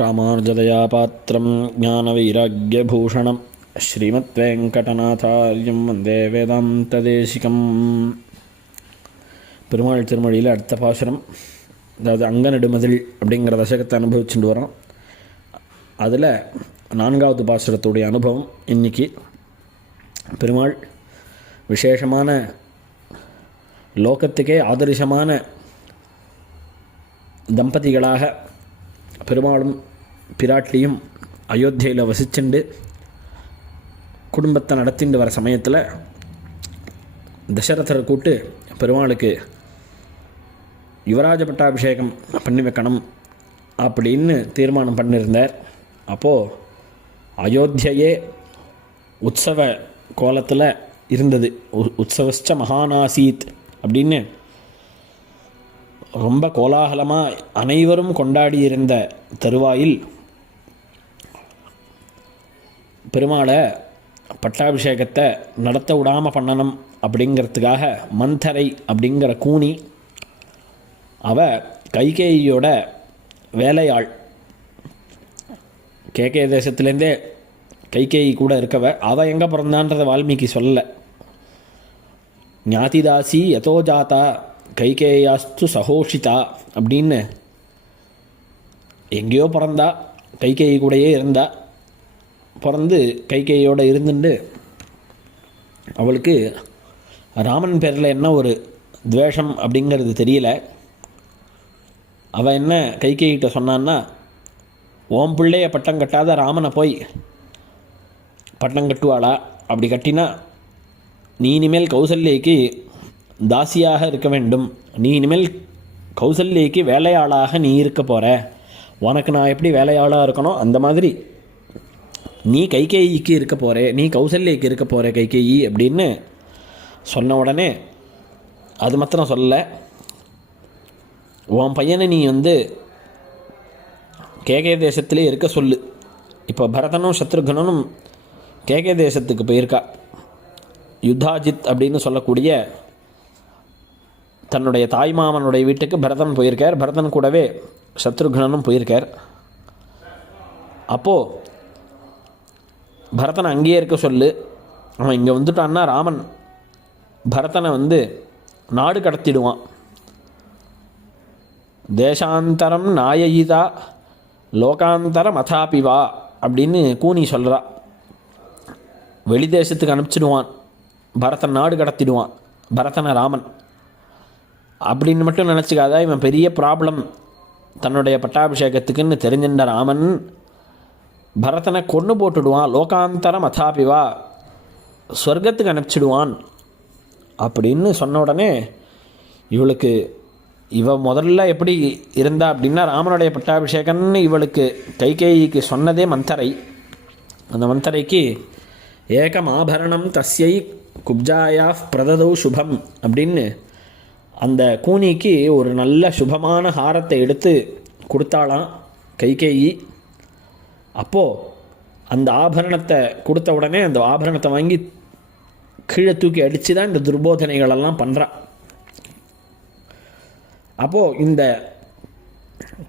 ராமானுஜதயாபாத்திரம் ஞானவைராக்யபூஷணம் ஸ்ரீமத்வேங்கடநாதார்யம் வந்தே வேதாந்ததேசிகம். பெருமாள் திருமொழியில் அடுத்த பாசுரம், அதாவது அங்க நெடுமதில் அப்படிங்கிற தசகத்தை அனுபவிச்சுட்டு வரோம். அதில் 4வது பாசுரத்துடைய அனுபவம் இன்றைக்கி. பெருமாள் விசேஷமான லோகத்துக்கே ஆதர்சமான தம்பதிகளாக பெருமாளும் பிராட்டியும் அயோத்தியில் வசிச்சுண்டு குடும்பத்தை நடத்திட்டு வர சமயத்தில் தசரதரை கூட்டு பெருமாளுக்கு யுவராஜ பட்டாபிஷேகம் பண்ணி வைக்கணும் அப்படின்னு தீர்மானம் பண்ணியிருந்தார். அப்போது அயோத்தியே உற்சவ கோலத்தில் இருந்தது. உற்சவஸ்ச மகானாசீத் அப்படின்னு ரொம்ப கோலாகலமாக அனைவரும் கொண்டாடியிருந்த தருவாயில் பெருமாளை பட்டாபிஷேகத்தை நடத்த விடாமல் பண்ணணும் அப்படிங்கிறதுக்காக மந்தரை அப்படிங்கிற கூனி, அவ கைகேயியோட வேலையாள், கேகே தேசத்துலேருந்தே கைகேயி கூட இருக்கவ. அவள் எங்கே பிறந்தான்றதை வால்மீகி சொல்லலை. ஞாதிதாசி யதோ ஜாதா கைகேயாஸ்து சகோஷிதா அப்படின்னு எங்கேயோ பிறந்தா, கைகேயி கூடையே இருந்தா. பிறந்து கைகேயோடு இருந்துட்டு அவளுக்கு ராமன் பேரில் என்ன ஒரு துவேஷம் அப்படிங்கிறது தெரியல. அவள் என்ன கைகேயிட்ட சொன்னான்னா, ஓம் பிள்ளைய பட்டம் கட்டாத ராமனை போய் பட்டம் கட்டுவாளா? அப்படி கட்டினா நீ இனிமேல் கௌசல்யைக்கு தாசியாக இருக்க வேண்டும், நீ இனிமேல் கௌசல்யைக்கு வேலையாளாக நீ இருக்க போகிற, உனக்கு நான் எப்படி வேலையாளாக இருக்கணும் அந்த மாதிரி நீ கைகேயிக்கு இருக்க போகிற, நீ கௌசல்யைக்கு இருக்க போகிற கைகேயி அப்படின்னு சொன்ன உடனே அது மாத்திரம் சொல்லலை, உன் பையனை நீ கேகே தேசத்திலே இருக்க சொல்லு. இப்போ பரதனும் சத்ருகனும் கேகே தேசத்துக்கு போயிருக்கா. யுத்தாஜித் அப்படின்னு சொல்லக்கூடிய தன்னுடைய தாய்மாமனுடைய வீட்டுக்கு பரதன் போயிருக்கார். பரதன் கூடவே சத்ருகனும் போயிருக்கார். அப்போது பரதனை அங்கேயே இருக்க சொல்லு. அவன் இங்கே வந்துட்டான்னா ராமன் பரதனை நாடு கடத்திடுவான். தேசாந்தரம் நாயயிதா லோகாந்தரம் அதாபிவா அப்படின்னு கூனி சொல்கிறா. வெளி தேசத்துக்கு அனுப்பிச்சிடுவான், பரதன் நாடு கடத்திடுவான் பரதனை ராமன் அப்படின்னு மட்டும் நினச்சிக்காதா. இவன் பெரிய ப்ராப்ளம் தன்னுடைய பட்டாபிஷேகத்துக்குன்னு தெரிஞ்சின்ற ராமன் பரதனை கொன்று போட்டுடுவான். லோகாந்தரம் அதாபிவா, சொர்க்கத்துக்கு அனுப்பிச்சிடுவான் அப்படின்னு சொன்ன உடனே இவளுக்கு, இவ முதல்ல எப்படி இருந்தா அப்படின்னா, ராமனுடைய பட்டாபிஷேகம்னு இவளுக்கு கைகேயிக்கு சொன்னதே மந்தரை. அந்த மந்தரைக்கு ஏகம் ஆபரணம் தஸ்யை குப்ஜாயா பிரததௌ சுபம் அப்படின்னு அந்த கூனிக்கு ஒரு நல்ல சுபமான ஹாரத்தை எடுத்து கொடுத்தாளாம் கைகேயி. அப்போது அந்த ஆபரணத்தை கொடுத்த உடனே அந்த ஆபரணத்தை வாங்கி கீழே தூக்கி அடித்து தான் இந்த துர்போதனைகளெல்லாம் பண்ணுறான். அப்போது இந்த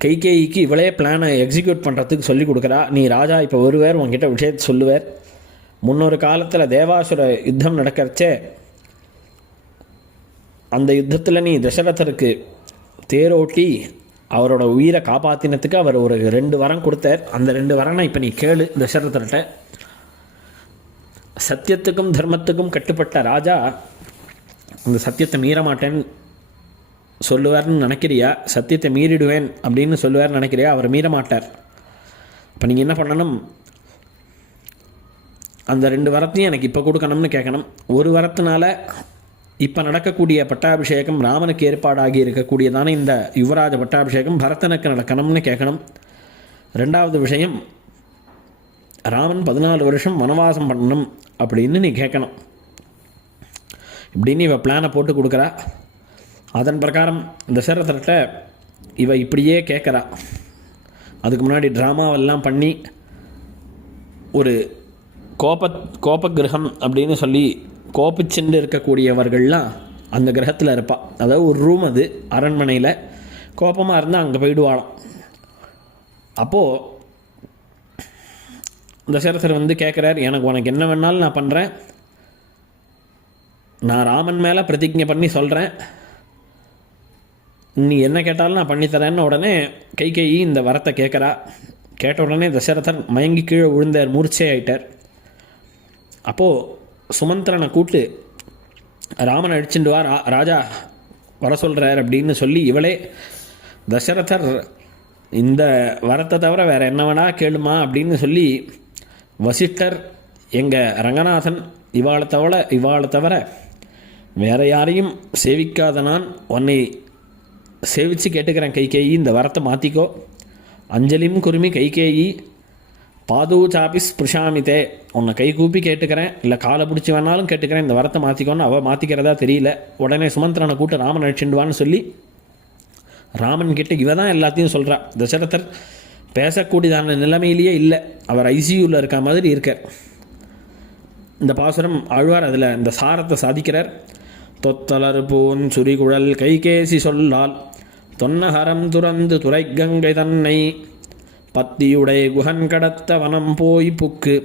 கைகேயிக்கு இவளே பிளானை எக்ஸிக்யூட் பண்ணுறதுக்கு சொல்லி கொடுக்குறா. நீ ராஜா இப்போ வருவார், உங்ககிட்ட விஷயத்தை சொல்லுவார். முன்னொரு காலத்தில் தேவாசுர யுத்தம் நடக்கிறச்சே அந்த யுத்தத்தில் நீ தசரதருக்கு தேரோட்டி அவரோட உயிரை காப்பாற்றினத்துக்கு அவர் ஒரு 2 வரம் கொடுத்தார். அந்த 2 வரனை இப்போ நீ கேளு தசரதர்கிட்ட. சத்தியத்துக்கும் தர்மத்துக்கும் கட்டுப்பட்ட ராஜா அந்த சத்தியத்தை மீற மாட்டேன்னு சொல்லுவார்னு நினைக்கிறியா? சத்தியத்தை மீறிடுவேன் அப்படின்னு சொல்லுவார்னு நினைக்கிறியா? அவர் மீற மாட்டார். இப்போ நீங்கள் என்ன பண்ணணும், அந்த 2 வரத்தையும் எனக்கு இப்போ கொடுக்கணும்னு கேட்கணும். ஒரு வரத்தினால இப்போ நடக்கக்கூடிய பட்டாபிஷேகம் ராமனுக்கு ஏற்பாடாகி இருக்கக்கூடியதான இந்த யுவராஜ பட்டாபிஷேகம் பரதனுக்கு நடக்கணும்னு கேட்கணும். 2வது விஷயம், ராமன் 14 வருஷம் வனவாசம் பண்ணணும் அப்படின்னு நீ கேட்கணும். இப்படின்னு இவ பிளானை போட்டு கொடுக்குறா. அதன் பிரகாரம் தசரதர்கிட்ட இவ இப்படியே கேட்குறா. அதுக்கு முன்னாடி ட்ராமாவெல்லாம் பண்ணி ஒரு கோப கிரகம் அப்படின்னு சொல்லி கோபிச்சென்று இருக்கக்கூடியவர்கள்லாம் அந்த கிரகத்தில் இருப்பாள். அதாவது ஒரு ரூம், அது அரண்மனையில் கோபமாக இருந்தால் அங்கே போயிடுவாளாம். அப்போது தசரதர் வந்து கேட்குறார், எனக்கு உனக்கு என்ன வேணாலும் நான் பண்ணுறேன், நான் ராமன் மேலே பிரதிஜை பண்ணி சொல்கிறேன், நீ என்ன கேட்டாலும் நான் பண்ணித்தரேன்னு உடனே கைகேயி இந்த வரத்தை கேட்குறா. கேட்ட உடனே தசரதர் மயங்கி கீழே விழுந்தார், மூர்ச்சை ஆயிட்டார். அப்போது சுமந்திரனை கூட்டு ராமனை அடிச்சுட்டு வா, ராஜா வர சொல்கிறார் அப்படின்னு சொல்லி இவளே தசரதர் இந்த வரத்தை தவிர வேறு என்ன வேணா கேளுமா அப்படின்னு சொல்லி வசிஷ்டர், எங்கள் ரங்கநாதன் இவாளை தவிர வேறு யாரையும் சேவிக்காத நான் உன்னை சேவித்து கேட்டுக்கிறேன் கைகேயி, இந்த வரத்தை மாற்றிக்கோ. அஞ்சலியும் குருமி கைகேயி பாது சாப்பி ஸ்பிருஷாமிதே, உன்னை கை கூப்பி கேட்டுக்கிறேன், இல்லை காலை பிடிச்சி வேணாலும் கேட்டுக்கிறேன், இந்த வரத்தை மாற்றிக்கோன்னு அவள் மாற்றிக்கிறதா தெரியல. உடனே சுமந்திரனை கூட்டு ராமன் அழிச்சுடுவான்னு சொல்லி ராமன் கிட்ட இவ தான் எல்லாத்தையும் சொல்கிறா. தசரதர் பேசக்கூடியதான நிலைமையிலேயே இல்லை, அவர் ஐசியூவில் இருக்க மாதிரி இருக்கார். இந்த பாசுரம் ஆழ்வார் அதில் இந்த சாரத்தை சாதிக்கிறார். தொத்தலர் பூன் சுரிகுழல் கைகேசி சொல்லால் தொன்னஹரம் துறந்து துரைக்கங்கை தன்னை பத்தியுடை குகன் கடத்த வனம் போய் புக்கு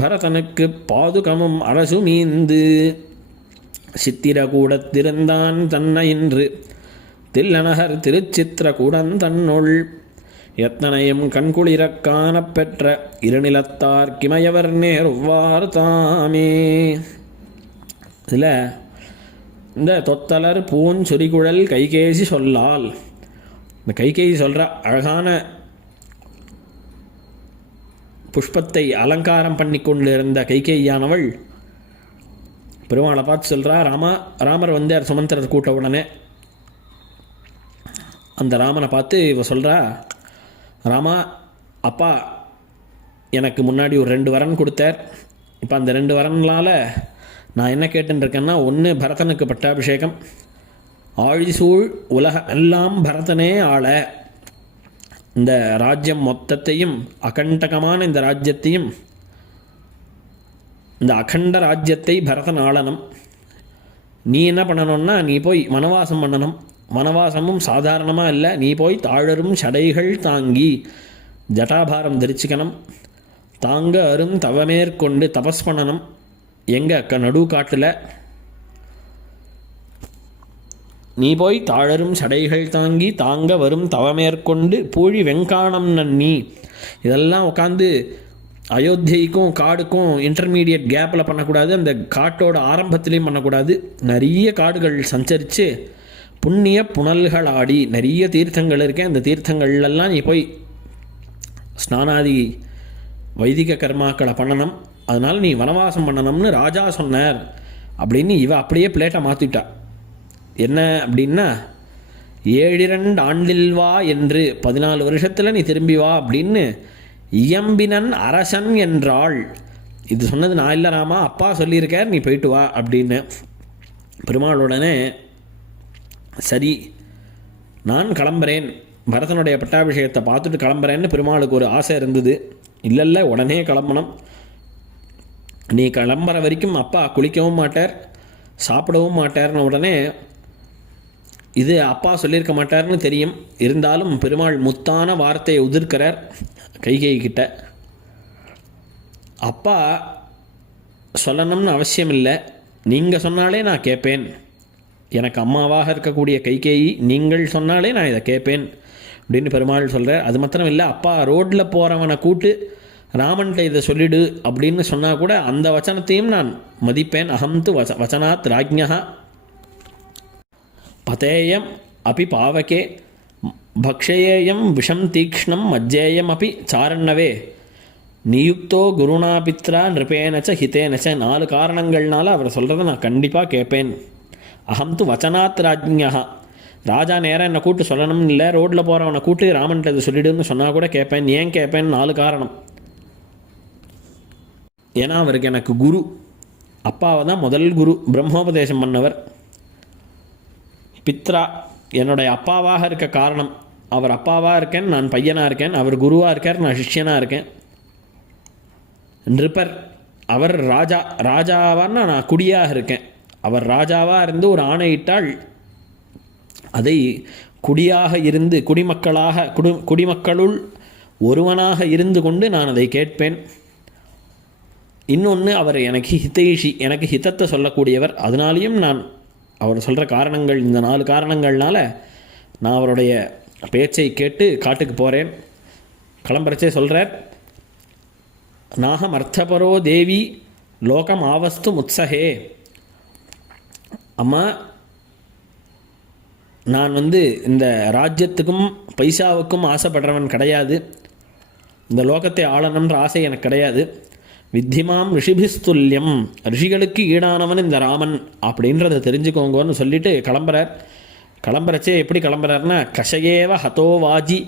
பரதனுக்கு பாதுகமும் அரசு மீந்து சித்திரகூடத்திருந்தான் தன்னை இன்று தில்லநகர் திருச்சித்திரகூடன் தன்னுள் எத்தனையும் கண்குளிரக் காணப்பெற்ற இருநிலத்தார் கிமயவர் நேர்வார் தாமே. இதில் இந்த தொத்தலர் பூன் சுரிகுழல் கைகேசி சொல்லால், இந்த கைகேசி சொல்கிற அழகான புஷ்பத்தை அலங்காரம் பண்ணி கொண்டு இருந்த கைகேயானவள் பெருமாளை பார்த்து சொல்கிறா, ராமர் வந்து சுமந்திரர் கூட்ட உடனே அந்த ராமனை பார்த்து இவ சொல்கிறா, ராமா, அப்பா எனக்கு முன்னாடி ஒரு 2 வரன் கொடுத்தார், இப்போ அந்த 2 வரன்களால் நான் என்ன கேட்டுருக்கேன்னா, ஒன்று பரதனுக்கு பட்டாபிஷேகம், ஆழிசூழ் உலகம் எல்லாம் பரதனே ஆள, இந்த ராஜ்யம் மொத்தத்தையும் அகண்டகமான இந்த ராஜ்யத்தையும், இந்த அகண்ட ராஜ்யத்தை பரதன் ஆளணும். நீ என்ன பண்ணணும்னா, நீ போய் வனவாசம் பண்ணணும். வனவாசமும் சாதாரணமாக இல்லை, நீ போய் தாழரும் சடைகள் தாங்கி ஜட்டாபாரம் தரிச்சிக்கணும், தாங்க அரும் தவமேற்கொண்டு தபஸ் பண்ணணும். எங்கள் நடு காட்டில் நீ போய் தாழரும் சடைகள் தாங்கி தாங்க வரும் தவமேற்கொண்டு பூழி வெங்கானம் நன்னி, இதெல்லாம் உட்காந்து அயோத்தியைக்கும் காடுக்கும் இன்டர்மீடியட் கேப்பில் பண்ணக்கூடாது, அந்த காட்டோட ஆரம்பத்துலேயும் பண்ணக்கூடாது. நிறைய காடுகள் சஞ்சரித்து புண்ணிய புனல்கள் ஆடி நிறைய தீர்த்தங்கள் இருக்கேன், அந்த தீர்த்தங்கள்லாம் நீ போய் ஸ்நானாதி வைதிக கர்மாக்களை பண்ணணும். அதனால் நீ வனவாசம் பண்ணணும்னு ராஜா சொன்னார் அப்படின்னு இவ அப்படியே பிளேட்டை மாற்றிட்டா. என்ன அப்படின்னா, 7 ஆண்டில் வா என்று 14 வருஷத்தில் நீ திரும்பி வா அப்படின்னு இயம்பினன் அரசன் என்றாள். இது சொன்னது நான் இல்லை ராமா, அப்பா சொல்லியிருக்கார், நீ போயிட்டு வா அப்படின்னு. பெருமாளுடனே சரி நான் கிளம்புறேன், பரதனுடைய பட்டாபிஷேகத்தை பார்த்துட்டு கிளம்புறேன்னு பெருமாளுக்கு ஒரு ஆசை இருந்தது. இல்லை உடனே கிளம்பணும், நீ கிளம்புற வரைக்கும் அப்பா குளிக்கவும் மாட்டார் சாப்பிடவும் மாட்டார்னு உடனே இது அப்பா சொல்லியிருக்க மாட்டார்னு தெரியும். இருந்தாலும் பெருமாள் முத்தான வார்த்தையை உதிர்க்கிறார் கைகேயி கிட்ட. அப்பா சொல்லணும்னு அவசியம் இல்லை, நீங்கள் சொன்னாலே நான் கேட்பேன், எனக்கு அம்மாவாக இருக்கக்கூடிய கைகேயி நீங்கள் சொன்னாலே நான் இதை கேட்பேன் அப்படின்னு பெருமாள் சொல்கிறார். அது மாத்திரம் இல்லை, அப்பா ரோட்டில் போகிறவனை கூட்டு ராமன்கிட்ட இதை சொல்லிடு அப்படின்னு சொன்னால் கூட அந்த வச்சனத்தையும் நான் மதிப்பேன். அகம்து வச்சனாத் ராஜ்ஞா பதேயம் அபி பாவகே பக்ஷயேயம் விஷம் தீக்ஷ்ணம் மஜ்ஜேயம் அபி சாரண்ணவே நியுக்தோ குருணாபித்ரா நிருபேனச்ச ஹிதேனச்ச. 4 காரணங்கள்னால அவர் சொல்கிறத நான் கண்டிப்பாக கேட்பேன். அகம் து வச்சனாத் ராஜ்ஞா, ராஜா நேராக என்னை கூட்டு சொல்லணும்னு இல்லை, ரோட்டில் போகிறவனை கூட்டு ராமன்கிட்ட இதை சொல்லிடுன்னு சொன்னால் கூட கேட்பேன். ஏன் கேட்பேன்? 4 காரணம். ஏன்னா அவருக்கு எனக்கு குரு, அப்பாவை தான் முதல் குரு, பிரம்மோபதேசம் பண்ணவர். பித்ரா என்னுடைய அப்பாவாக இருக்க காரணம், அவர் அப்பாவாக இருக்கேன், நான் பையனாக இருக்கேன், அவர் குருவாக இருக்கார், நான் சிஷ்யனாக இருக்கேன். நிருபர் அவர் ராஜாவான்னா நான் குடியாக இருக்கேன். அவர் ராஜாவாக இருந்து ஒரு ஆணையிட்டால் அதை குடியாக இருந்து குடிமக்களுள் ஒருவனாக இருந்து கொண்டு நான் அதை கேட்பேன். இன்னொன்று அவர் எனக்கு ஹிதைஷி, எனக்கு ஹிதத்தை சொல்லக்கூடியவர். அதனாலேயும் நான் அவர் சொல்கிற காரணங்கள், இந்த 4 காரணங்கள்னால நான் அவருடைய பேச்சை கேட்டு காட்டுக்கு போகிறேன். கிளம்புறச்சே சொல்கிறார், நாகம் அர்த்தபரோ தேவி லோகம் ஆவஸ்து முத்சகே. அம்மா, நான் இந்த ராஜ்யத்துக்கும் பைசாவுக்கும் ஆசைப்படுறவன் கிடையாது. இந்த லோகத்தை ஆளணுன்ற ஆசை எனக்கு கிடையாது. வித்திமாம் ரிஷிபிஸ்துல்யம், ரிஷிகளுக்கு ஈடானவன் இந்த ராமன் அப்படின்றத தெரிஞ்சுக்கோங்கன்னு சொல்லிட்டு கிளம்புறச்சே எப்படி கிளம்புறாருன்னா, கஷயேவ ஹதோ வாஜி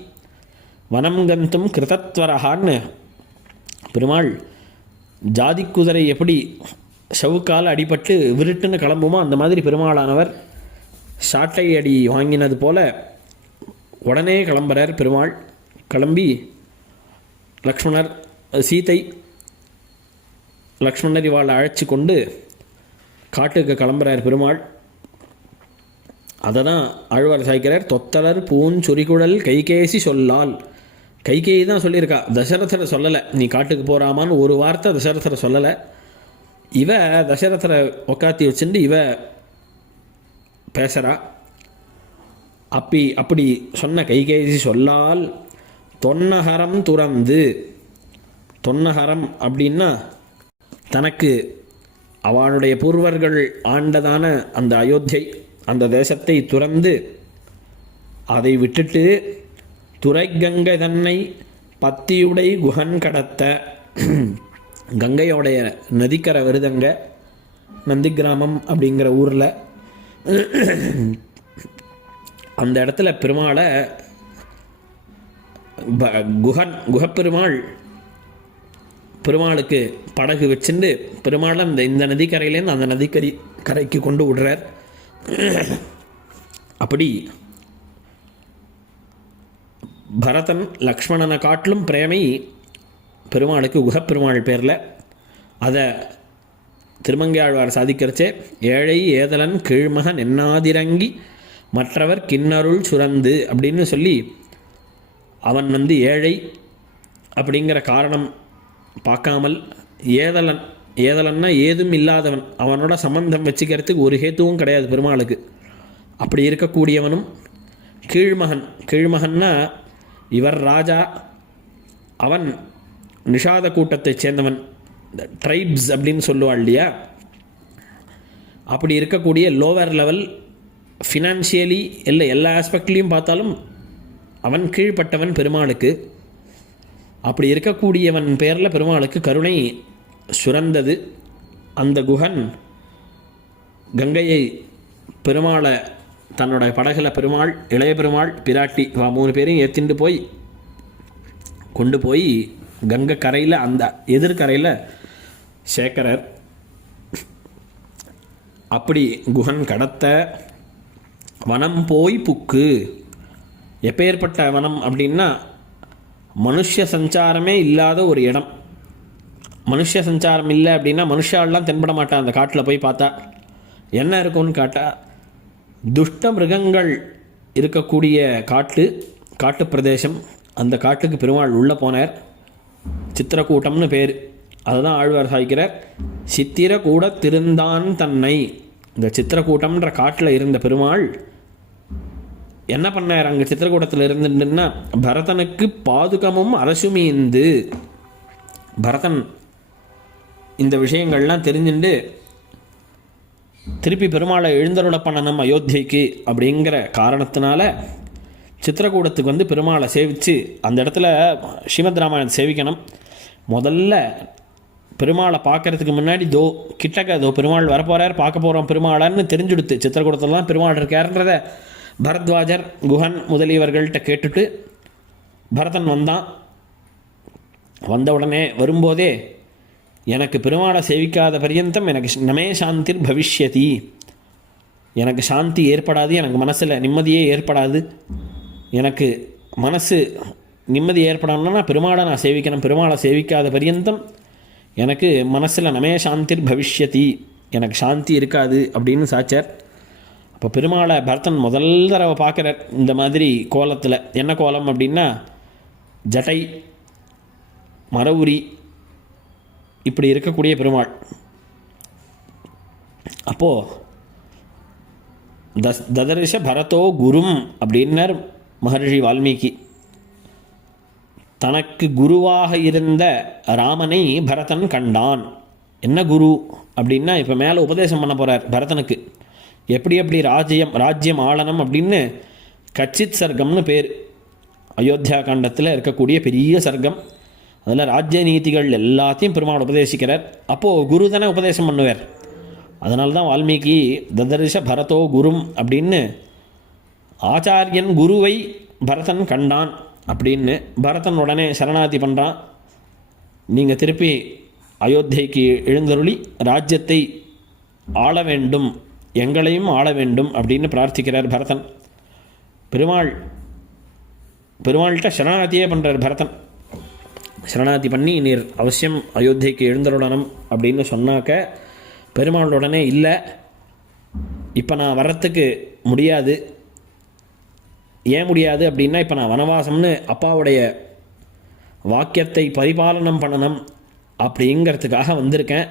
வனம் கந்தும் கிருதத்வரஹான்னு பெருமாள் ஜாதி குதிரை எப்படி ஷவுக்கால் அடிபட்டு விருட்டுன்னு கிளம்புமோ அந்த மாதிரி பெருமாளானவர் சாட்டை அடி வாங்கினது போல உடனே கிளம்புறார் பெருமாள். கிளம்பி லக்ஷ்மணர், சீதை, லக்ஷ்மணர் இவாளை அழைச்சி கொண்டு காட்டுக்கு கிளம்புறார் பெருமாள். அதை தான் ஆழ்வார் சாய்க்கிறார், தொத்தலர் பூஞ்சொரிகுழல் கைகேசி சொல்லால். கைகேயி தான் சொல்லியிருக்கா, தசரதரை சொல்லலை. நீ காட்டுக்கு போகிறாமான்னு ஒரு வார்த்தை தசரதரை சொல்லலை. இவ தசரதரை உக்காத்தி வச்சுட்டு இவ பேசுகிறா. அப்படி சொன்ன கைகேசி சொல்லால் தொன்னஹரம் துறந்து, தொன்னஹரம் அப்படின்னா தனக்கு அவளுடைய பூர்வர்கள் ஆண்டதான அந்த அயோத்தியை, அந்த தேசத்தை துறந்து அதை விட்டுட்டு துறை கங்கை தன்னை பத்தியுடை குஹன் கடத்த, கங்கையோடைய நதிக்கரை வருதங்க நந்தி கிராமம் அப்படிங்கிற ஊரில், அந்த இடத்துல பெருமாளை குஹப்பெருமாள் பெருமாளுக்கு படகு வச்சுட்டு பெருமாளை இந்த நதிக்கரையிலேருந்து அந்த கரைக்கு கொண்டு விடுறார். அப்படி பரதன் லக்ஷ்மணனை காட்டிலும் பிரேமை பெருமாளுக்கு குஹப்பெருமாள் பேரில். அதை திருமங்கையாழ்வார் சாதிக்கிறச்சே, ஏழை ஏதலன் கீழ்மகன் என்னாதிரங்கி மற்றவர் கிண்ணருள் சுரந்து அப்படின்னு சொல்லி, அவன் ஏழை அப்படிங்கிற காரணம் பார்க்காமல் ஏதலன்னா ஏதும் இல்லாதவன், அவனோட சம்பந்தம் வச்சுக்கிறதுக்கு ஒரு ஹேத்துவும் கிடையாது பெருமாளுக்கு. அப்படி இருக்கக்கூடியவனும் கீழ்மகன்னா இவர் ராஜா, அவன் நிஷாத கூட்டத்தை சேர்ந்தவன், ட்ரைப்ஸ் அப்படின்னு சொல்லுவாள் இல்லையா. அப்படி இருக்கக்கூடிய லோவர் லெவல் ஃபினான்ஷியலி எல்லா ஆஸ்பெக்ட்லேயும் பார்த்தாலும் அவன் கீழ்ப்பட்டவன் பெருமாளுக்கு. அப்படி இருக்கக்கூடியவன் பேரில் பெருமாளுக்கு கருணை சுரந்தது. அந்த குஹன் கங்கையை பெருமாளை தன்னோட படகுல பெருமாள், இளைய பெருமாள், பிராட்டி 3 பேரையும் ஏற்றிண்டு போய் கொண்டு போய் கங்கை கரையில் அந்த எதிர்கரையில் சேக்கரர். அப்படி குஹன் கடத்த வனம் போய் புக்கு. எப்பேற்பட்ட வனம் அப்படின்னா, மனுஷ சஞ்சாரமே இல்லாத ஒரு இடம். மனுஷ சஞ்சாரம் இல்லை அப்படின்னா மனுஷாலெலாம் தென்பட மாட்டான். அந்த காட்டில் போய் பார்த்தா என்ன இருக்கும்னு காட்டா, துஷ்ட மிருகங்கள் இருக்கக்கூடிய காட்டு பிரதேசம். அந்த காட்டுக்கு பெருமாள் உள்ளே போனார். சித்திரக்கூட்டம்னு பேர். அதுதான் ஆழ்வார் சாய்க்கிறார், சித்திரக்கூட திருந்தான் தன்னை. இந்த சித்திரக்கூட்டம்ன்ற காட்டில் இருந்த பெருமாள் என்ன பண்ணார், அங்கே சித்திரக்கூடத்தில் இருந்துட்டுன்னா பரதனுக்கு பாதுகமும் அரசுமீந்து. பரதன் இந்த விஷயங்கள்லாம் தெரிஞ்சுட்டு திருப்பி பெருமாளை எழுந்தருள பண்ணணும் அயோத்தியைக்கு அப்படிங்கிற காரணத்தினால சித்திரக்கூடத்துக்கு பெருமாளை சேவித்து அந்த இடத்துல ஸ்ரீமத் ராமாயணம் சேவிக்கணும். முதல்ல பெருமாளை பார்க்கறதுக்கு முன்னாடி கிட்டக்க பெருமாள் வரப்போகிறார், பார்க்க போகிறோம் பெருமாளான்னு தெரிஞ்சுடுத்து. சித்திரக்கூடத்தில் தான் பெருமாள் இருக்காருன்றத பரத்வாஜர், குஹன் முதலியவர்கள்ட்ட கேட்டுட்டு பரதன் வந்த உடனே வரும்போதே, எனக்கு பெருமாளை சேவிக்காத பர்யந்தம் எனக்கு நமே சாந்திர் பவிஷ்யதி, எனக்கு சாந்தி ஏற்படாது, எனக்கு மனசில் நிம்மதியே ஏற்படாது, எனக்கு மனசு நிம்மதி ஏற்படணும்னா பெருமாளை நான் சேவிக்கணும், பெருமாளை சேவிக்காத பர்யந்தம் எனக்கு மனசில் நமே சாந்திர் பவிஷ்யதி, எனக்கு சாந்தி இருக்காது அப்படின்னு சாச்சார். அப்போ பெருமாளை பரதன் முதல் தடவை பார்க்குறார் இந்த மாதிரி கோலத்தில். என்ன கோலம் அப்படின்னா, ஜட்டை, மரவுரி, இப்படி இருக்கக்கூடிய பெருமாள். அப்போது ததர்ஷ பரதோ குரும் அப்படின்னர் மகர்ஷி வால்மீகி. தனக்கு குருவாக இருந்த ராமனை பரதன் கண்டான். என்ன குரு அப்படின்னா, இப்போ மேலே உபதேசம் பண்ண போகிறார் பரதனுக்கு. எப்படி ராஜ்யம் ஆளனம் அப்படின்னு கச்சித் சர்க்கம்னு பேர். அயோத்தியா காண்டத்தில் இருக்கக்கூடிய பெரிய சர்க்கம். அதில் ராஜ்ய நீதிகள் எல்லாத்தையும் பெருமாள் உபதேசிக்கிறார். அப்போது குரு தானே உபதேசம் பண்ணுவார். அதனால தான் வால்மீகி ததர்ஷ பரதோ குரும் அப்படின்னு ஆச்சாரியன் குருவை பரதன் கண்டான் அப்படின்னு. பரதன் உடனே சரணாதி பண்ணுறான். நீங்கள் திருப்பி அயோத்தியைக்கு எழுந்தருளி ராஜ்யத்தை ஆள வேண்டும், எங்களையும் ஆள வேண்டும் அப்படின்னு பிரார்த்திக்கிறார் பரதன். பெருமாள்கிட்ட சரணாதியே பண்ணுறார் பரதன். சரணாதி பண்ணி நீர் அவசியம் அயோத்தியைக்கு எழுந்தருளணும் அப்படின்னு சொன்னாக்க பெருமாள் உடனே இல்லை, இப்போ நான் வர்றதுக்கு முடியாது. ஏன் முடியாது அப்படின்னா, இப்போ நான் வனவாசம்னு அப்பாவுடைய வாக்கியத்தை பரிபாலனம் பண்ணணும் அப்படிங்கிறதுக்காக வந்திருக்கேன்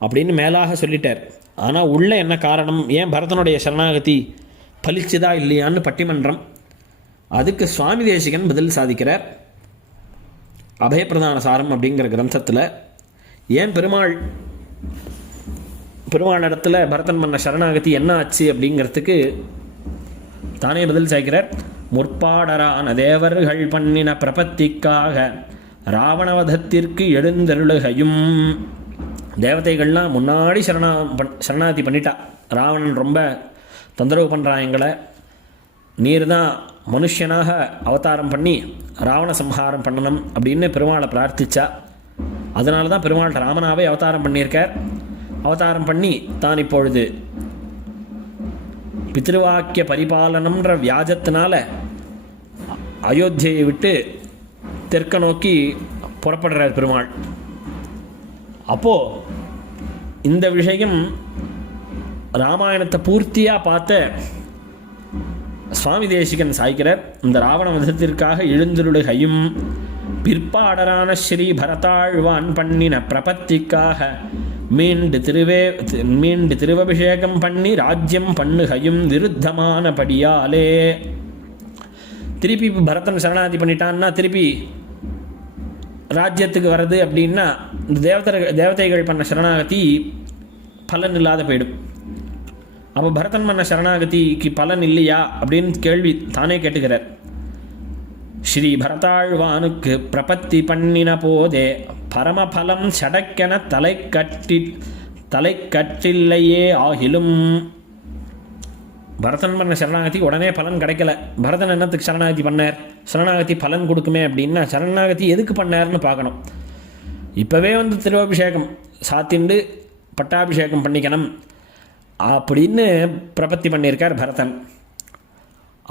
அப்படின்னு மேலாக சொல்லிட்டார். ஆனால் உள்ள என்ன காரணம், ஏன் பரதனுடைய சரணாகதி பலிச்சுதா இல்லையான்னு பட்டிமன்றம். அதுக்கு சுவாமி தேசிகன் பதில் சாதிக்கிறார் அபயப்பிரதான சாரம் அப்படிங்கிற கிரந்தத்தில். ஏன் பெருமாள் இடத்துல பரதன் பண்ண சரணாகதி என்ன ஆச்சு அப்படிங்கிறதுக்கு தானே பதில் சாய்க்கிறார். முற்பாடரான தேவர்கள் பண்ணின பிரபத்திக்காக ராவணவதத்திற்கு எழுந்தருளுகையும். தேவதைகள்லாம் முன்னாடி சரணாகதி பண்ணிட்டா. ராவணன் ரொம்ப தொந்தரவு பண்ணுறான் எங்களை, நீர் தான் மனுஷனாக அவதாரம் பண்ணி ராவண சம்ஹாரம் பண்ணணும் அப்படின்னு பெருமாளை பிரார்த்திச்சா. அதனால தான் பெருமாள் ராமனாவே அவதாரம் பண்ணியிருக்கார். அவதாரம் பண்ணி தான் இப்பொழுது பித்ருவாக்கிய பரிபாலனம்ன்ற வியாஜத்தினால அயோத்தியை விட்டு தெற்க நோக்கி புறப்படுறார் பெருமாள். அப்போது இந்த விஷயம் ராமாயணத்தை பூர்த்தியாக பார்த்த சுவாமி தேசிகன் சாய்க்கிறார். இந்த ராவண வதத்திற்காக எழுந்தருளுகையும் பிற்பாடரான ஸ்ரீ பரதாழ்வான் பண்ணின பிரபத்திக்காக மீண்டு திருவபிஷேகம் பண்ணி ராஜ்யம் பண்ணுகையும் விருத்தமானபடியாலே. திருப்பி பரதன் சரணாதி பண்ணிட்டான்னா திருப்பி ராஜ்யத்துக்கு வர்றது அப்படின்னா இந்த தேவதைகள் பண்ண சரணாகதி பலன் இல்லாத போயிடும். அப்போ பரதன் பண்ண சரணாகதிக்கு பலன் இல்லையா அப்படின்னு கேள்வி தானே கேட்டுக்கிறார். ஸ்ரீ பரதாழ்வானுக்கு பிரபத்தி பண்ணின போதே பரமபலம் சடக்கென தலை கற்றில்லையே ஆகிலும். பரதன் பண்ண சரணாகதி உடனே பலன் கிடைக்கல. பரதன் என்னத்துக்கு சரணாகதி பண்ணார்? சரணாகதி பலன் கொடுக்குமே அப்படின்னா சரணாகதி எதுக்கு பண்ணார்னு பார்க்கணும். இப்போவே திருவபிஷேகம் சாத்திண்டு பட்டாபிஷேகம் பண்ணிக்கணும் அப்படின்னு பிரபத்தி பண்ணியிருக்கார் பரதன்.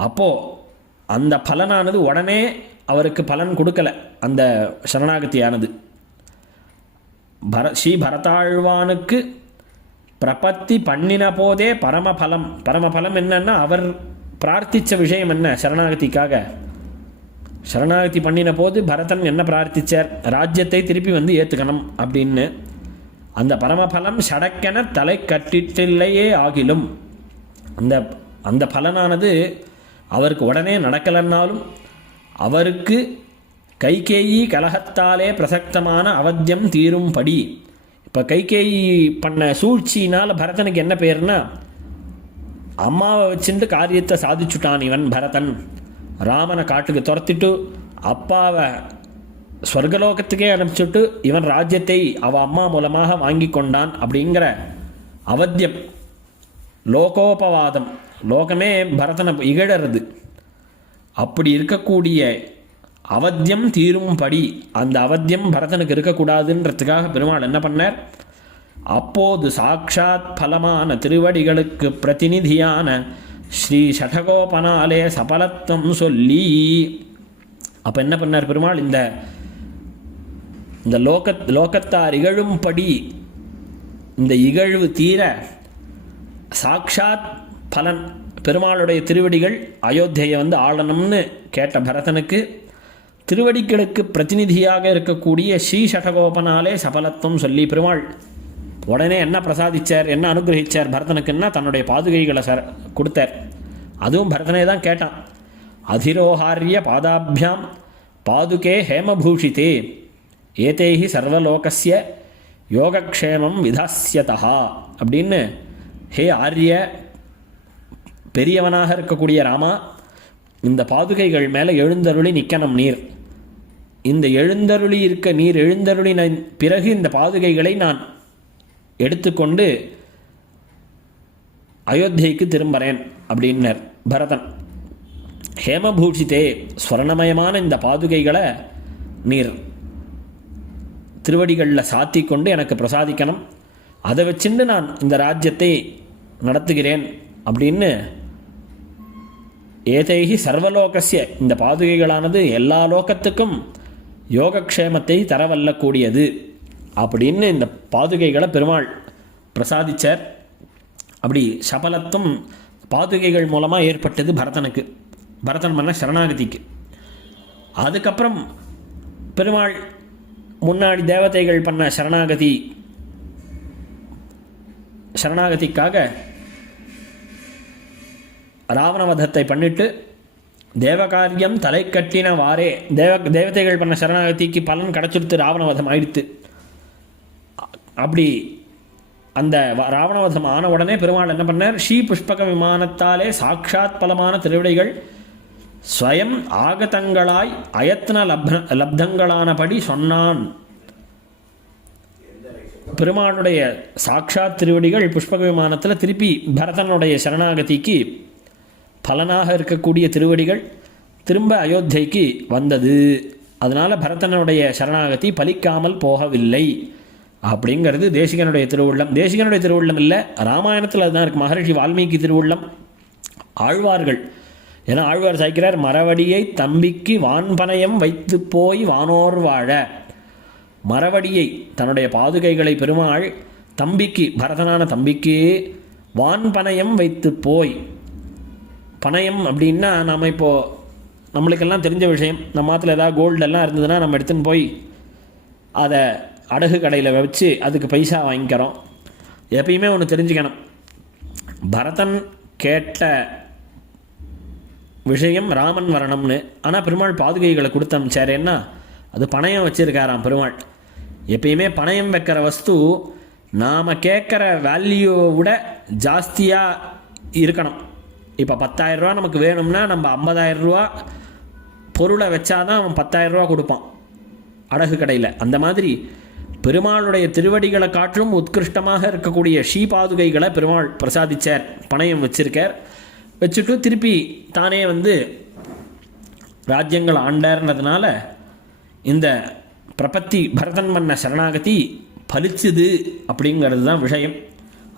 அப்போது அந்த பலனானது உடனே அவருக்கு பலன் கொடுக்கல. அந்த சரணாகதியானது ஸ்ரீ பரதாழ்வானுக்கு பிரபத்தி பண்ணின போதே பரமபலம் என்னன்னா, அவர் பிரார்த்தித்த விஷயம் என்ன? சரணாகதிக்காக சரணாகதி பண்ணின போது பரதன் என்ன பிரார்த்திச்சார்? ராஜ்யத்தை திருப்பி ஏற்றுக்கணும் அப்படின்னு. அந்த பரமபலம் சடக்கென தலை கட்டிட்டில்லையே ஆகிலும் அந்த பலனானது அவருக்கு உடனே நடக்கலன்னாலும் அவருக்கு கைகேயி கலகத்தாலே பிரசக்தமான அவத்தியம் தீரும்படி. இப்போ கைகேயி பண்ண சூழ்ச்சினால் பரதனுக்கு என்ன பேர்னா, அம்மாவை வச்சுட்டு காரியத்தை சாதிச்சுட்டான் இவன் பரதன். ராமனை காட்டுக்கு துரத்திட்டு அப்பாவை ஸ்வர்கலோகத்துக்கே அனுப்பிச்சுட்டு இவன் ராஜ்யத்தை அவள் அம்மா மூலமாக வாங்கி கொண்டான் அப்படிங்கிற அவத்தியம், லோகோபவாதம், லோகமே பரதனை இகழறது. அப்படி இருக்கக்கூடிய அவத்தியம் தீரும்படி, அந்த அவத்தியம் பரதனுக்கு இருக்கக்கூடாதுன்றதுக்காக பெருமாள் என்ன பண்ணார்? அப்போது சாட்சாத் பலமான திருவடிகளுக்கு பிரதிநிதியான ஸ்ரீ ஷடகோபனாலே சபலத்துவம் சொல்லி. அப்போ என்ன பண்ணார் பெருமாள்? இந்த லோகத்தார் இகழும்படி இந்த இகழ்வு தீர சாட்சாத் பலன் பெருமாளுடைய திருவடிகள் அயோத்தியை ஆளணும்னு கேட்ட பரதனுக்கு திருவடிகளுக்கு பிரதிநிதியாக இருக்கக்கூடிய ஸ்ரீ சடகோபனாலே சபலத்துவம் சொல்லி பெருமாள் உடனே என்ன பிரசாதிச்சார், என்ன அனுகிரகிச்சார் பரதனுக்குன்னா தன்னுடைய பாதுகைகளை கொடுத்தார். அதுவும் பரதனே தான் கேட்டான். அதிரோஹாரிய பாதாபியாம் பாதுகே ஹேமபூஷிதே ஏதேஹி சர்வலோகஸ்ய யோகக்ஷேமம் விதாஸ்யதா அப்படின்னு, ஹே ஆரிய பெரியவனாக இருக்கக்கூடிய ராமா, இந்த பாதுகைகள் மேலே எழுந்தருளி நிற்கணும் நீர். இந்த எழுந்தருளி இருக்க நீர் எழுந்தருளின பிறகு இந்த பாதுகைகளை நான் எடுத்துக்கொண்டு அயோத்தியைக்கு திரும்புகிறேன் அப்படின்னர் பரதன். ஹேமபூஷிதே, ஸ்வர்ணமயமான இந்த பாதுகைகளை நீர் திருவடிகளில் சாத்தி கொண்டு எனக்கு பிரசாதிக்கணும், அதை வச்சுண்டு நான் இந்த ராஜ்யத்தை நடத்துகிறேன் அப்படின்னு. ஏதைஹி சர்வலோகஸ்ய, இந்த பாதுகைகளானது எல்லா லோகத்துக்கும் யோகக்ஷேமத்தை தரவல்லக்கூடியது அப்படின்னு இந்த பாதுகைகளை பெருமாள் பிரசாதிச்சார். அப்படி சபலத்தும் பாதுகைகள் மூலமாக ஏற்பட்டது பரதனுக்கு, பரதன் பண்ண சரணாகதிக்கு. அதுக்கப்புறம் பெருமாள் முன்னாடி தேவதைகள் பண்ண சரணாகதிக்காக ராவணவதத்தை பண்ணிட்டு தேவகாரியம் தலை கட்டின வாரே, தேவதைகள் பண்ண சரணாகதிக்கு பலன் கிடச்சிடுத்து, ராவணவதம் ஆயிடுத்து. அப்படி அந்த ராவணவதம் ஆன உடனே பெருமாள் என்ன பண்ணார், ஸ்ரீ புஷ்பக விமானத்தாலே சாட்சாத் பலமான திருவிடைகள் ஸ்வயம் ஆகதங்களாய் அயத்ன லப்தங்களானபடி சொன்னான். பெருமாளுடைய சாட்சாத் திருவடிகள் புஷ்பக விமானத்தில் திருப்பி பரதனுடைய சரணாகதிக்கு பலனாக இருக்கக்கூடிய திருவடிகள் திரும்ப அயோத்தியைக்கு வந்தது. அதனால் பரதனுடைய சரணாகதி பலிக்காமல் போகவில்லை அப்படிங்கிறது தேசிகனுடைய திருவுள்ளம். தேசிகனுடைய திருவுள்ளம் இல்லை, ராமாயணத்தில் அதுதான் இருக்குது. மகரிஷி வால்மீகி திருவுள்ளம், ஆழ்வார்கள். ஏன்னா ஆழ்வார் சாய்க்கிறார், மரவடியை தம்பிக்கு வான்பனயம் வைத்து போய் வானோர் வாழ. மரவடியை தன்னுடைய பாதுகைகளை பெருமாள் தம்பிக்கு, பரதனான தம்பிக்கு வான்பனயம் வைத்து போய். பணயம் அப்படின்னா நாம் இப்போது நம்மளுக்கெல்லாம் தெரிஞ்ச விஷயம். நம்ம மாத்தில் ஏதாவது கோல்டெல்லாம் இருந்ததுன்னா நம்ம எடுத்துன்னு போய் அதை அடகு கடையில் வச்சு அதுக்கு பைசா வாங்கிக்கிறோம். எப்பயுமே ஒன்று தெரிஞ்சுக்கணும், பரதன் கேட்ட விஷயம் ராமன் வரணும்னு. ஆனால் பெருமாள் பாதுகைகளை கொடுத்து அமிச்சார். ஏன்னா அது பணயம் வச்சுருக்காராம் பெருமாள். எப்பயுமே பணயம் வைக்கிற வஸ்து நாம் கேட்குற வேல்யூவை விட ஜாஸ்தியாக இருக்கணும். இப்போ 10,000 ரூபா நமக்கு வேணும்னா நம்ம 50,000 ரூபா பொருளை வச்சாதான் அவன் 10,000 ரூபா கொடுப்பான் அடகு கடையில். அந்த மாதிரி பெருமாளுடைய திருவடிகளை காட்டிலும் உத்கிருஷ்டமாக இருக்கக்கூடிய ஸ்ரீ பாதுகைகளை பெருமாள் பிரசாதிச்சார், பணயம் வச்சிருக்கார். வச்சுட்டு திருப்பி தானே ராஜ்யங்கள் ஆண்டார்ன்றதுனால இந்த பிரபத்தி பரதன் பண்ண சரணாகதி பலிச்சுது அப்படிங்கிறது தான் விஷயம்.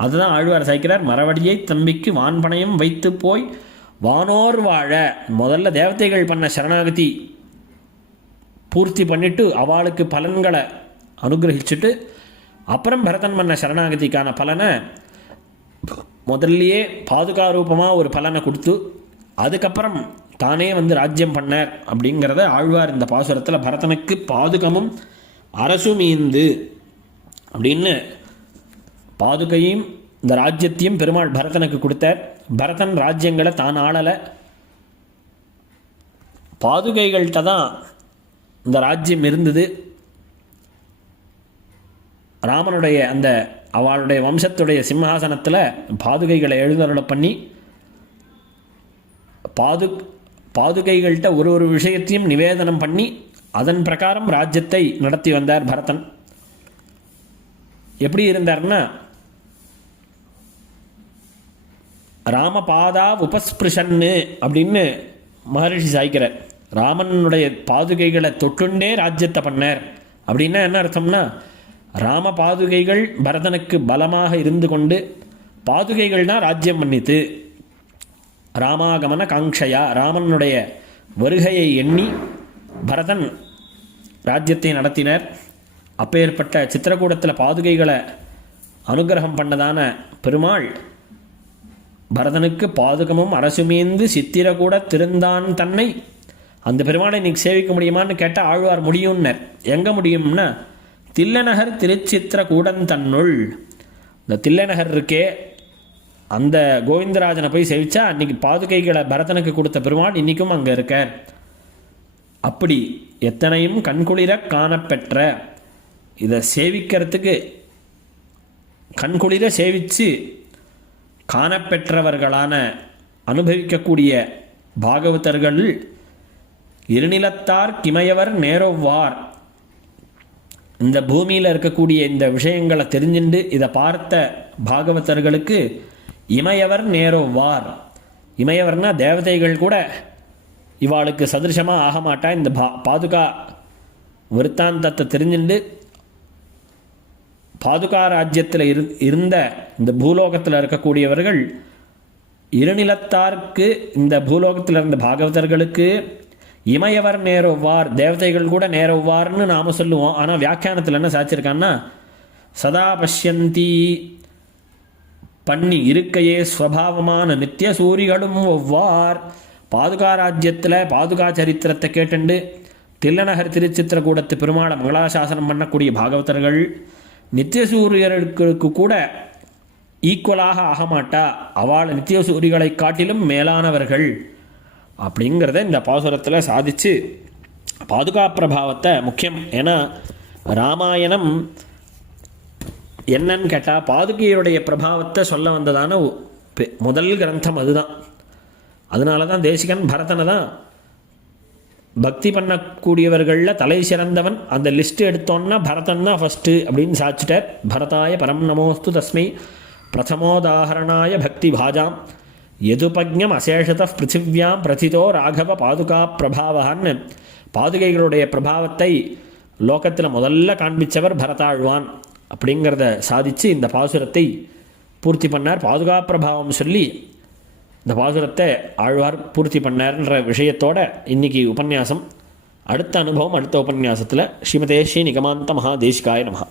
அதுதான் ஆழ்வார் சாய்க்கிறார், மரவடியை தம்பிக்கு வான்பனையும் வைத்து போய் வானோர் வாழ. முதல்ல தேவதைகள் பண்ண சரணாகதி பூர்த்தி பண்ணிவிட்டு அவளுக்கு பலன்களை அனுகிரகிச்சுட்டு அப்புறம் பரதன் பண்ண சரணாகதிக்கான பலனை முதல்லையே பாதுகாரூபமாக ஒரு பலனை கொடுத்து அதுக்கப்புறம் தானே ராஜ்யம் பண்ணார் அப்படிங்கிறத ஆழ்வார் இந்த பாசுரத்தில் பரதனுக்கு பாதுகமும் அரசுமீந்து அப்படின்னு பாதுகையும் இந்த ராஜ்யத்தையும் பெருமாள் பரதனுக்கு கொடுத்தார். பரதன் ராஜ்யங்களை தான் ஆளலை, பாதுகைகள்கிட்ட தான் இந்த ராஜ்யம் இருந்தது. ராமனுடைய அந்த அவளுடைய வம்சத்துடைய சிம்ஹாசனத்தில் பாதுகைகளை எழுந்தருளை பண்ணி பாதுகைகள்கிட்ட ஒரு விஷயத்தையும் நிவேதனம் பண்ணி அதன் பிரகாரம் ராஜ்யத்தை நடத்தி வந்தார் பரதன். எப்படி இருந்தார்னா, ராமபாதா உபஸ்பிருஷன்னு அப்படின்னு மகரிஷி சாய்க்கிறார். ராமனுடைய பாதுகைகளை தொட்டுண்டே ராஜ்யத்தை பண்ணார் அப்படின்னா என்ன அர்த்தம்னா, ராம பாதுகைகள் பரதனுக்கு பலமாக இருந்து கொண்டு பாதுகைகள் தான் ராஜ்யம் பண்ணித்து. ராமாகமன காங்ஷையா, ராமனுடைய வருகையை எண்ணி பரதன் ராஜ்யத்தை நடத்தினர். அப்பேற்பட்ட சித்திரக்கூடத்தில் பாதுகைகளை அனுகிரகம் பண்ணதான பெருமாள் பரதனுக்கு பாதுகமும் அரசுமீந்து சித்திரக்கூட திருந்தான் தன்னை அந்த பெருமானை இன்னைக்கு சேவிக்க முடியுமான்னு கேட்டால் ஆழ்வார் முடியும்னர். எங்கே முடியும்னா தில்லைநகர் திருச்சித்திர கூடந்தன்னுள். இந்த தில்லைநகர் இருக்கே, அந்த கோவிந்தராஜனை போய் சேவிச்சா அன்றைக்கி பாதுகைகளை பரதனுக்கு கொடுத்த பெருமாள் இன்றைக்கும் அங்கே இருக்கார். அப்படி எத்தனையும் கண்குளிர காணப்பெற்ற, இதை சேவிக்கிறதுக்கு கண்குளிர சேவித்து காணப்பெற்றவர்களான அனுபவிக்கக்கூடிய பாகவதர்கள் இருநிலத்தார் கிமையவர் நேரொவ்வார். இந்த பூமியில் இருக்கக்கூடிய இந்த விஷயங்களை தெரிஞ்சுண்டு இதை பார்த்த பாகவதர்களுக்கு இமையவர் நேரொவ்வார். இமையவர்னா தேவதைகள் கூட இவாளுக்கு சதிருஷமாக ஆக மாட்டா. இந்த பாதுகா விற்த்தாந்தத்தை தெரிஞ்சுண்டு பாதுகா ராஜ்யத்தில் இருந்த இந்த பூலோகத்தில் இருக்கக்கூடியவர்கள் இருநிலத்தார்க்கு, இந்த பூலோகத்தில் இருந்த பாகவதர்களுக்கு இமையவர் நேரொவ்வார், தேவதைகள் கூட நேரொவ்வார்னு நாம் சொல்லுவோம். ஆனால் வியாக்கியானத்தில் என்ன சாச்சிருக்கான்னா சதா பஷ்யந்தி பண்ணி இருக்கையே ஸ்வபாவமான நித்திய சூரிகளும் ஒவ்வார். பாதுகா ராஜ்யத்தில் பாதுகா சரித்திரத்தை கேட்டுண்டு தில்லநகர் திருச்சித்திரக்கூடத்து பெருமாளை மங்களாசாசனம் பண்ணக்கூடிய பாகவதர்கள் நித்திய சூரியர்களுக்கு கூட ஈக்குவலாக ஆகமாட்டா, அவள் நித்திய சூரிகளை காட்டிலும் மேலானவர்கள் அப்படிங்கிறத இந்த பாசுரத்தில் சாதித்து பாதுகா பிரபாவத்தை முக்கியம். ஏன்னா ராமாயணம் என்னன்னு கேட்டால் பாதுகையுடைய பிரபாவத்தை சொல்ல வந்ததான முதல் கிரந்தம் அதுதான். அதனால தான் தேசிகன் பரதனை தான் பக்தி பண்ணக்கூடியவர்களில் தலை சிறந்தவன் அந்த லிஸ்ட்டு எடுத்தோன்னா பரதன் தான் ஃபஸ்ட்டு அப்படின்னு சாச்சிட்டார். பரதாய பரம் நமோஸ்து தஸ்மை பிரதமோதாரணாய பக்தி பாஜாம் எதுபக்ஞம் அசேஷத பிருத்திவியாம் பிரதிதோ ராகவ பாதுகா பிரபாவன்னு பாதுகைகளுடைய பிரபாவத்தை லோகத்தில் முதல்ல காண்பித்தவர் பரதாழ்வான் அப்படிங்கிறத சாதித்து இந்த பாசுரத்தை பூர்த்தி பண்ணார். பாதுகா பிரபாவம் சொல்லி இந்த பாசுரத்தை ஆழ்வார் பூர்த்தி பண்ணார்ன்ற விஷயத்தோட இன்றைக்கி உபன்யாசம். அடுத்த அனுபவம் அடுத்த உபன்யாசத்தில். ஸ்ரீமதே ஸ்ரீ நிகமாந்த மகாதேசிகாய நமஹா.